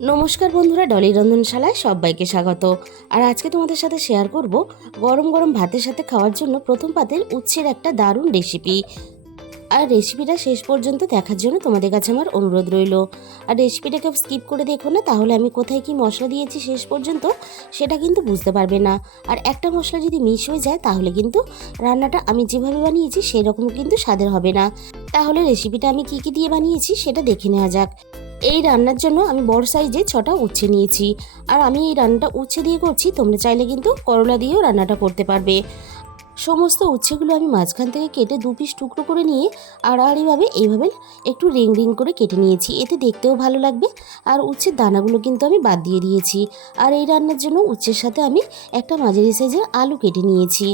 নমস্কার বন্ধুরা, ডলি রন্ধনশালায় সবাইকে স্বাগত। আর আজকে তোমাদের সাথে শেয়ার করব গরম গরম ভাতের সাথে খাওয়ার জন্য প্রথম পাতের উচ্ছের একটা দারুণ রেসিপি। আর রেসিপিটা শেষ পর্যন্ত দেখার জন্য তোমাদের কাছে আমার অনুরোধ রইল। আর রেসিপিটাকে স্কিপ করে দেখো না, তাহলে আমি কোথায় কি মশলা দিয়েছি শেষ পর্যন্ত সেটা কিন্তু বুঝতে পারবে না। আর একটা মশলা যদি মিস হয়ে যায় তাহলে কিন্তু রান্নাটা আমি যেভাবে বানিয়েছি সেই রকম কিন্তু স্বাদের হবে না। তাহলে রেসিপিটা আমি কি কি দিয়ে বানিয়েছি সেটা দেখে নেওয়া যাক। এই রান্নার জন্য আমি বড় সাইজে 6টা উচ্ছে নিয়েছি। আর আমি এই রান্নাটা উচ্ছে দিয়ে করছি, তোমরা চাইলে কিন্তু করলা দিয়েও রান্নাটা করতে পারবে। সমস্ত উচ্ছেগুলো আমি মাঝখান থেকে কেটে 2 পিস টুকরো করে নিয়ে আড়াআড়িভাবে এইভাবে একটু রিং রিং করে কেটে নিয়েছি, এতে দেখতেও ভালো লাগবে। আর উচ্ছের দানাগুলো কিন্তু আমি বাদ দিয়ে দিয়েছি। আর এই রান্নার জন্য উচ্ছের সাথে আমি একটা মাঝারি সাইজের আলু কেটে নিয়েছি।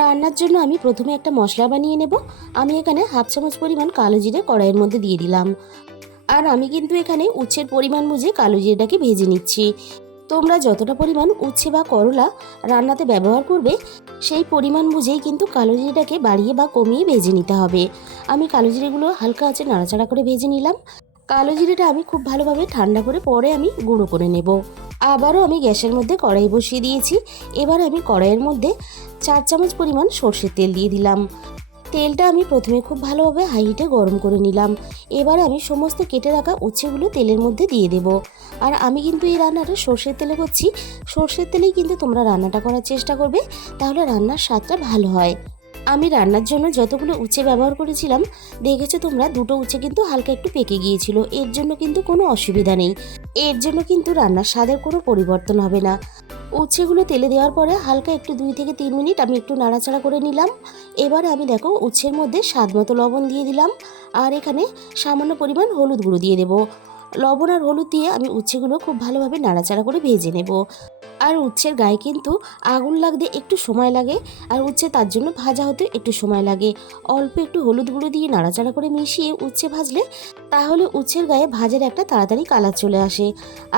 রান্নার জন্য আমি প্রথমে একটা মশলা বানিয়ে নেব। আমি এখানে 1/2 চামচ পরিমাণ কালো জিরে কড়াইয়ের মধ্যে দিয়ে দিলাম। আর আমি কিন্তু এখানে উচ্ছের পরিমাণ বুঝে কালো জিরেটাকে ভেজে নিচ্ছি। তোমরা যতটা পরিমাণ উচ্ছে বা করলা রান্নাতে ব্যবহার করবে সেই পরিমাণ বুঝেই কিন্তু কালো জিরেটাকে বাড়িয়ে বা কমিয়ে ভেজে নিতে হবে। আমি কালো জিরেগুলো হালকা আঁচে নাড়াচাড়া করে ভেজে নিলাম। কালো জিরেটা আমি খুব ভালোভাবে ঠান্ডা করে পরে আমি গুঁড়ো করে নেব। আবারও আমি গ্যাসের মধ্যে কড়াই বসিয়ে দিয়েছি। এবার আমি কড়াইয়ের মধ্যে 4 চামচ পরিমাণ সর্ষের তেল দিয়ে দিলাম। তেলটা আমি প্রথমে খুব ভালোভাবে হাই হিটে গরম করে নিলাম। এবার আমি সমস্ত কেটে রাখা উচ্ছেগুলো তেলের মধ্যে দিয়ে দেব। আর আমি কিন্তু এই রান্নাটা সর্ষের তেলে করছি। সর্ষের তেলেই কিন্তু তোমরা রান্নাটা করার চেষ্টা করবে, তাহলে রান্নার স্বাদটা ভালো হয়। আমি রান্নার জন্য যতগুলো উচ্ছে ব্যবহার করেছিলাম, দেখেছো তোমরা, 2টো উচ্ছে কিন্তু হালকা একটু পেকে গিয়েছিল। এর জন্য কিন্তু কোনো অসুবিধা নেই, এর জন্য কিন্তু রান্নার স্বাদের কোনো পরিবর্তন হবে না। উচ্ছেগুলো তেলে দেওয়ার পরে হালকা একটু 2 থেকে 3 মিনিট আমি একটু নাড়াচাড়া করে নিলাম। এবারে আমি দেখো উচ্ছের মধ্যে স্বাদ মতো লবণ দিয়ে দিলাম। আর এখানে সামান্য পরিমাণ হলুদ গুঁড়ো দিয়ে দেবো। লবণ আর হলুদ দিয়ে আমি উচ্ছেগুলো খুব ভালোভাবে নাড়াচাড়া করে ভেজে নেব। আর উচ্ছের গায়ে কিন্তু আগুন লাগতে একটু সময় লাগে, আর উচ্ছে তার জন্য ভাজা হতে একটু সময় লাগে। অল্প একটু হলুদ গুঁড়ো দিয়ে নাড়াচাড়া করে মিশিয়ে উচ্ছে ভাজলে তাহলে উচ্ছের গায়ে ভাজার একটা তাড়াতাড়ি কালার চলে আসে।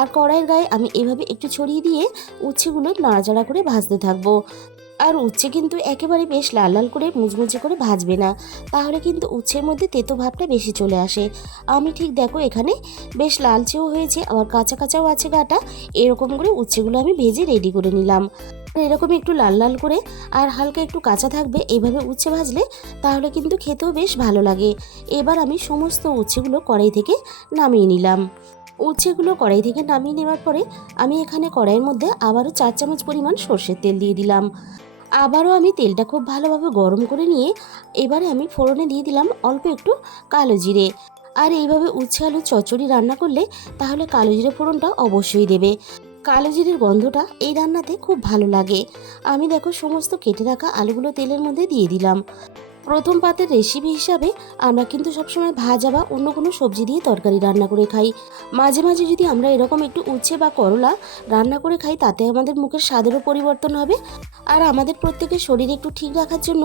আর কড়াইয়ের গায়ে আমি এভাবে একটু ছড়িয়ে দিয়ে উচ্ছেগুলো নাড়াচাড়া করে ভাজতে থাকবো। আর উচ্ছে কিন্তু একেবারে বেশ লাল লাল করে মুচমুচে করে ভাজবে না, তাহলে কিন্তু উচ্ছের মধ্যে তেতো ভাবটা বেশি চলে আসে। আমি ঠিক দেখো এখানে বেশ লালচেও হয়েছে, আবার কাঁচা কাঁচাও আছে গাটা। এরকম করে উচ্ছেগুলো আমি ভেজে রেডি করে নিলাম। এরকম একটু লাল লাল করে আর হালকা একটু কাঁচা থাকবে এইভাবে উচ্ছে ভাজলে, তাহলে কিন্তু খেতেও বেশ ভালো লাগে। এবার আমি সমস্ত উচ্ছেগুলো কড়াই থেকে নামিয়ে নিলাম। উচ্ছেগুলো কড়াই থেকে নামিয়ে নেওয়ার পরে আমি এখানে কড়াইয়ের মধ্যে আবারও 4 চামচ পরিমাণ সর্ষের তেল দিয়ে দিলাম। আবারও আমি তেলটা খুব ভালোভাবে গরম করে নিয়ে এবারে আমি ফোড়নে দিয়ে দিলাম অল্প একটু কালো জিরে। আর এইভাবে উচ্ছে আলু চচ্চড়ি রান্না করলে তাহলে কালো জিরে ফোড়নটা অবশ্যই দেবে। কালো জিরের গন্ধটা এই রান্নাতে খুব ভালো লাগে। আমি দেখো সমস্ত কেটে রাখা আলুগুলো তেলের মধ্যে দিয়ে দিলাম। প্রথম পাতের রেসিপি হিসাবে আমরা কিন্তু সবসময় ভাজা বা অন্য কোনো সবজি দিয়ে তরকারি রান্না করে খাই। মাঝে মাঝে যদি আমরা এরকম একটু উচ্ছে বা করলা রান্না করে খাই, তাতে আমাদের মুখের স্বাদেরও পরিবর্তন হবে। আর আমাদের প্রত্যেকের শরীর একটু ঠিক রাখার জন্য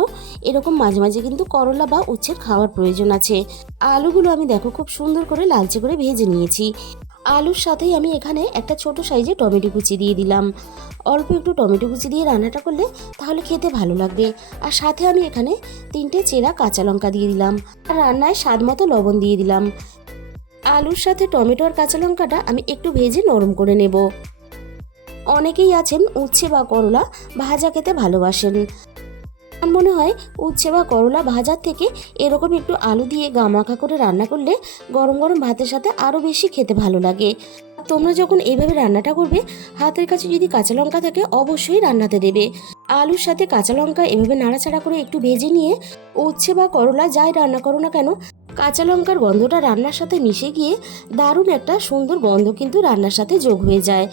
এরকম মাঝে মাঝে কিন্তু করলা বা উচ্ছের খাওয়ার প্রয়োজন আছে। আলুগুলো আমি দেখো খুব সুন্দর করে লালচে করে ভেজে নিয়েছি। আলুর সাথেই আমি এখানে একটা ছোট সাইজে টমেটো কুচি দিয়ে দিলাম। অল্প একটু টমেটো কুচি দিয়ে রান্নাটা করলে তাহলে খেতে ভালো লাগবে। আর সাথে আমি এখানে 3টে চেরা কাঁচা লঙ্কা দিয়ে দিলাম। আর রান্নায় স্বাদ মতো লবণ দিয়ে দিলাম। আলুর সাথে টমেটো আর কাঁচা লঙ্কাটা আমি একটু ভেজে নরম করে নেব। অনেকেই আছেন উচ্ছে বা করলা ভাজা খেতে ভালোবাসেন। আমার মনে হয় উচ্ছে বা করলা ভাজার থেকে এরকম একটু আলু দিয়ে গামাখা করে রান্না করলে গরম গরম ভাতের সাথে আরও বেশি খেতে ভালো লাগে। তোমরা যখন এইভাবে রান্নাটা করবে, হাতের কাছে যদি কাঁচা লঙ্কা থাকে অবশ্যই রান্নাতে দেবে। আলুর সাথে কাঁচা লঙ্কা এভাবে নাড়াচাড়া করে একটু ভেজে নিয়ে উচ্ছে বা করলা যাই রান্না করো না কেন, কাঁচা লঙ্কার গন্ধটা রান্নার সাথে মিশে গিয়ে দারুণ একটা সুন্দর গন্ধ কিন্তু রান্নার সাথে যোগ হয়ে যায়।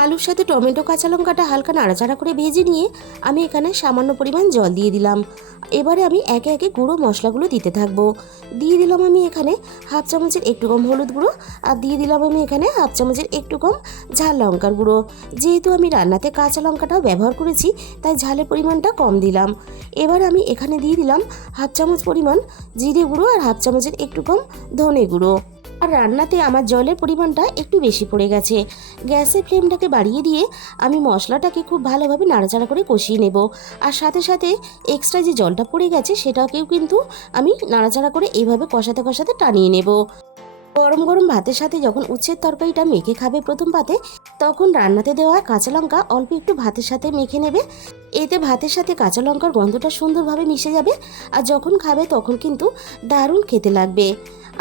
আলুর সাথে টমেটো কাঁচা লঙ্কাটা হালকা নাড়াচাড়া করে ভেজে নিয়ে আমি এখানে সামান্য পরিমাণ জল দিয়ে দিলাম। এবারে আমি একে একে গুঁড়ো মশলাগুলো দিতে থাকবো। দিয়ে দিলাম আমি এখানে 1/2 চামচের একটু কম হলুদ গুঁড়ো, আর দিয়ে দিলাম আমি এখানে 1/2 চামচের একটু কম ঝাল লঙ্কার গুঁড়ো। যেহেতু আমি রান্নাতে কাঁচা লঙ্কাটাও ব্যবহার করেছি, তাই ঝালের পরিমাণটা কম দিলাম। এবার আমি এখানে দিয়ে দিলাম 1/2 চামচ পরিমাণ জিরে গুঁড়ো আর 1/2 চামচের একটু কম ধনে গুঁড়ো। আর রান্নাতে আমার জলের পরিমাণটা একটু বেশি পড়ে গেছে। গ্যাসের ফ্লেমটাকে বাড়িয়ে দিয়ে আমি মশলাটাকে খুব ভালোভাবে নাড়াচাড়া করে কষিয়ে নেব। আর সাথে সাথে এক্সট্রা যে জলটা পড়ে গেছে সেটাকেও কিন্তু আমি নাড়াচাড়া করে এইভাবে কষাতে কষাতে টানিয়ে নেব। গরম গরম ভাতের সাথে যখন উচ্ছের তরকারিটা মেখে খাবে প্রথম পাতে, তখন রান্নাতে দেওয়া কাঁচা লঙ্কা অল্প একটু ভাতের সাথে মেখে নেবে। এতে ভাতের সাথে কাঁচা লঙ্কার গন্ধটা সুন্দরভাবে মিশে যাবে, আর যখন খাবে তখন কিন্তু দারুণ খেতে লাগবে।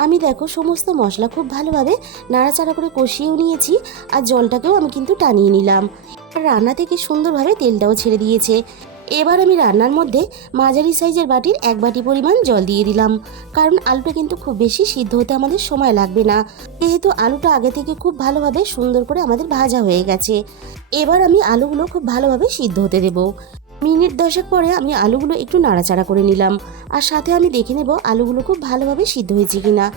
আমি দেখো সমস্ত মশলা খুব ভালোভাবে নাড়াচাড়া করে কষিয়েও নিয়েছি, আর জলটাকেও আমি কিন্তু টানিয়ে নিলাম। আর রান্না থেকে সুন্দরভাবে তেলটাও ছেড়ে দিয়েছে। এবার আমি রান্নার মধ্যে মাঝারি সাইজের বাটির 1 বাটি পরিমাণ জল দিয়ে দিলাম, কারণ আলুটা কিন্তু খুব বেশি সিদ্ধ হতে আমাদের সময় লাগবে না, যেহেতু আলুটা আগে থেকে খুব ভালোভাবে সুন্দর করে আমাদের ভাজা হয়ে গেছে। এবার আমি আলুগুলো খুব ভালোভাবে সিদ্ধ হতে দেবো। মিনিট 10 পরে আমি আলুগুলো একটু নাড়াচাড়া করে নিলাম, আর সাথে আমি দেখে নেব আলুগুলো খুব ভালোভাবে সিদ্ধ হয়েছে কিনা।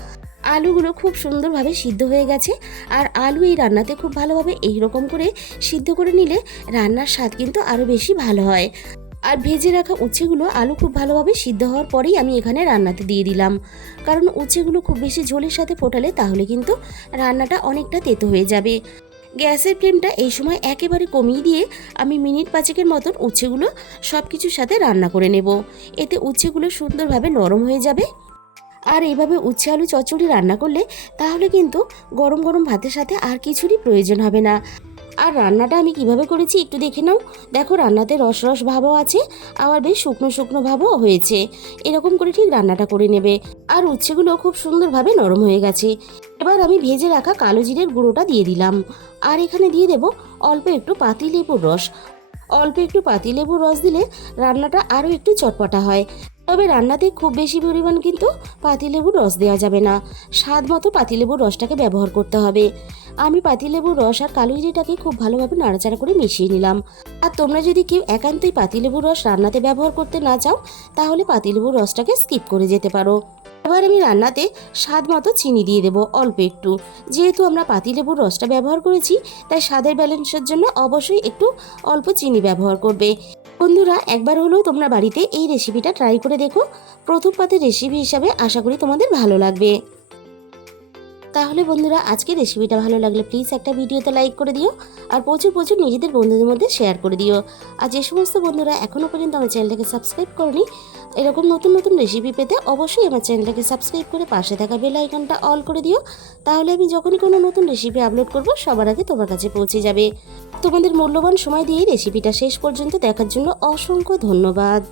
আলুগুলো খুব সুন্দরভাবে সিদ্ধ হয়ে গেছে, আর আলু এই রান্নাতে খুব ভালোভাবে এইরকম করে সিদ্ধ করে নিলে রান্নার স্বাদ কিন্তু আরও বেশি ভালো হয়। আর ভেজে রাখা উচ্ছেগুলো আলু খুব ভালোভাবে সিদ্ধ হওয়ার পরেই আমি এখানে রান্নাতে দিয়ে দিলাম, কারণ উচ্ছেগুলো খুব বেশি ঝোলের সাথে ফোটালে তাহলে কিন্তু রান্নাটা অনেকটা তেতো হয়ে যাবে। গ্যাসের ফ্লেমটা এই সময় একেবারে কমিয়ে দিয়ে আমি মিনিট 5 মতন উচ্ছেগুলো সব কিছুর সাথে রান্না করে নেব। এতে উচ্ছেগুলো সুন্দরভাবে নরম হয়ে যাবে। আর এইভাবে উচ্ছে আলু চচ্চড়ি রান্না করলে তাহলে কিন্তু গরম গরম ভাতের সাথে আর কিছুরই প্রয়োজন হবে না। আর রান্নাটা আমি কিভাবে করেছি একটু দেখে নাও। দেখো রান্নাতে রস রস ভাবও আছে, আবার বেশ শুকনো শুকনো ভাবও হয়েছে। এরকম করে ঠিক রান্নাটা করে নেবে। আর উচ্ছেগুলো খুব সুন্দরভাবে নরম হয়ে গেছে। এবার আমি ভেজে রাখা কালো জিরের গুঁড়োটা দিয়ে দিলাম, আর এখানে দিয়ে দেব অল্প একটু পাতিলেবুর রস। অল্প একটু পাতিলেবুর রস দিলে রান্নাটা আরও একটু চটপটা হয়। তবে রান্নাতে খুব বেশি পরিমাণ কিন্তু পাতিলেবুর রস দেওয়া যাবে না, স্বাদ মতো পাতিলেবুর রসটাকে ব্যবহার করতে হবে। আমি পাতিলেবুর রস আর কালো জিরেটাকে খুব ভালোভাবে নাড়াচাড়া করে মিশিয়ে নিলাম। আর তোমরা যদি কেউ একান্তই পাতিলেবুর রস রান্নাতে ব্যবহার করতে না চাও, তাহলে পাতিলেবুর রসটাকে স্কিপ করে যেতে পারো। এবার আমি রান্নাতে স্বাদ মতো চিনি দিয়ে দেবো অল্প একটু। যেহেতু আমরা পাতিলেবুর রসটা ব্যবহার করেছি, তাই স্বাদের ব্যালেন্সের জন্য অবশ্যই একটু অল্প চিনি ব্যবহার করবে। বন্ধুরা, একবার হলেও তোমরা বাড়িতে এই রেসিপিটা ট্রাই করে দেখো। প্রথম পাতের রেসিপি হিসাবে আশা করি তোমাদের ভালো লাগবে। তাহলে বন্ধুরা, আজকে রেসিপিটা ভালো লাগলে প্লিজ একটা ভিডিওতে লাইক করে দিও, আর প্রচুর প্রচুর নিজেদের বন্ধুদের মধ্যে শেয়ার করে দিও। আর যে সমস্ত বন্ধুরা এখনও পর্যন্ত আমার চ্যানেলটাকে সাবস্ক্রাইব করনি, এরকম নতুন নতুন রেসিপি পেতে অবশ্যই আমার চ্যানেলটাকে সাবস্ক্রাইব করে পাশে থাকা বেল আইকনটা অল করে দিও। তাহলে আমি যখনই কোনো নতুন রেসিপি আপলোড করব সবার আগে তোমার কাছে পৌঁছে যাবে। তোমাদের মূল্যবান সময় দিয়ে রেসিপিটা শেষ পর্যন্ত দেখার জন্য অসংখ্য ধন্যবাদ।